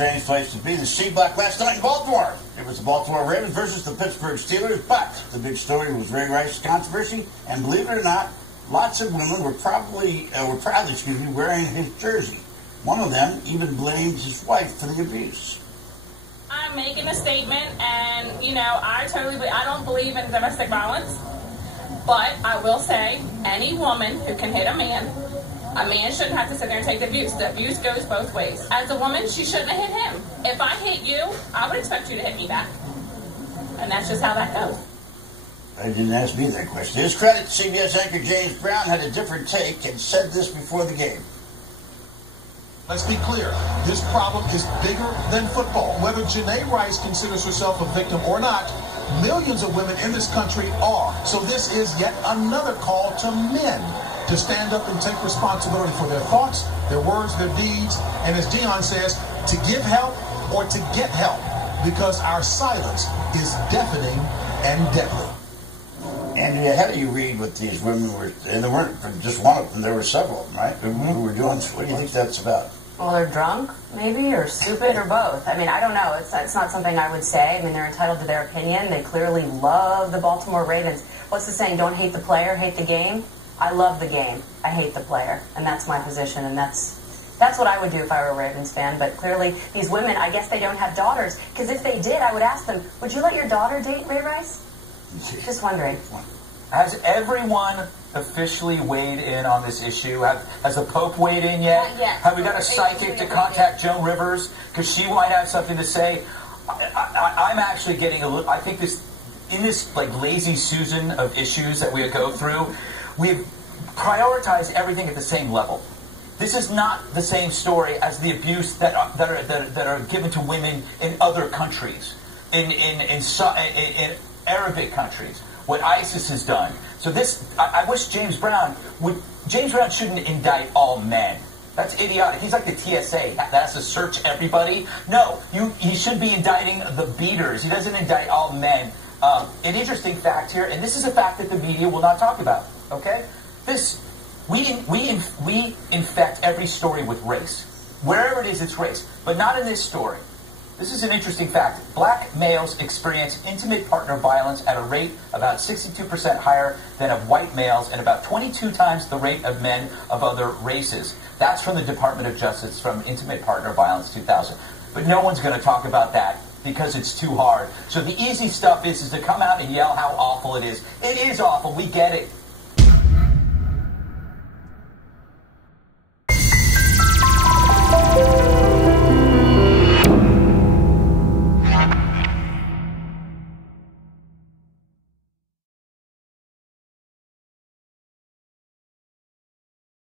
strange place to be. The C-Block last night in Baltimore. It was the Baltimore Ravens versus the Pittsburgh Steelers, but the big story was Ray Rice's controversy, and believe it or not, lots of women were proudly wearing his jersey. One of them even blamed his wife for the abuse. I'm making a statement, and I don't believe in domestic violence, but I will say any woman who can hit a man shouldn't have to sit there and take the abuse. The abuse goes both ways. As a woman, she shouldn't have hit him. If I hit you, I would expect you to hit me back, and that's just how that goes. I didn't ask me that question. To his credit, CBS anchor James Brown had a different take and said this before the game. Let's be clear, this problem is bigger than football. Whether Janae Rice considers herself a victim or not, millions of women in this country are. So this is yet another call to men to stand up and take responsibility for their thoughts, their words, their deeds, and as Dion says, to give help or to get help, because our silence is deafening and deadly. Andrea, how do you read what these women were, and there weren't just one of them, there were several of them, right? Who were doing, what do you think that's about? Well, they're drunk, maybe, or stupid, or both. I mean, I don't know. It's not something I would say. I mean, they're entitled to their opinion. They clearly love the Baltimore Ravens. What's the saying? Don't hate the player, hate the game. I love the game. I hate the player, and that's my position, and that's what I would do if I were a Ravens fan. But clearly, these women, I guess they don't have daughters, because if they did, I would ask them, would you let your daughter date Ray Rice? Just wondering. Has everyone officially weighed in on this issue? Has the Pope weighed in yet? Not yet. Have we got a psychic to contact Joan Rivers? Because she might have something to say. I'm actually getting a little, I think in this like lazy Susan of issues that we go through, we've prioritized everything at the same level. This is not the same story as the abuse that are given to women in other countries, in Arabic countries, what ISIS has done. So I wish James Brown shouldn't indict all men. That's idiotic. He's like the TSA that has to search everybody. No, he should be indicting the beaters. He doesn't indict all men. An interesting fact here, and this is a fact that the media will not talk about. Okay, we infect every story with race. Wherever it is, it's race, but not in this story. This is an interesting fact. Black males experience intimate partner violence at a rate about 62% higher than of white males and about 22 times the rate of men of other races. That's from the Department of Justice, from Intimate Partner Violence 2000. But no one's going to talk about that because it's too hard. So the easy stuff is to come out and yell how awful it is. It is awful. We get it.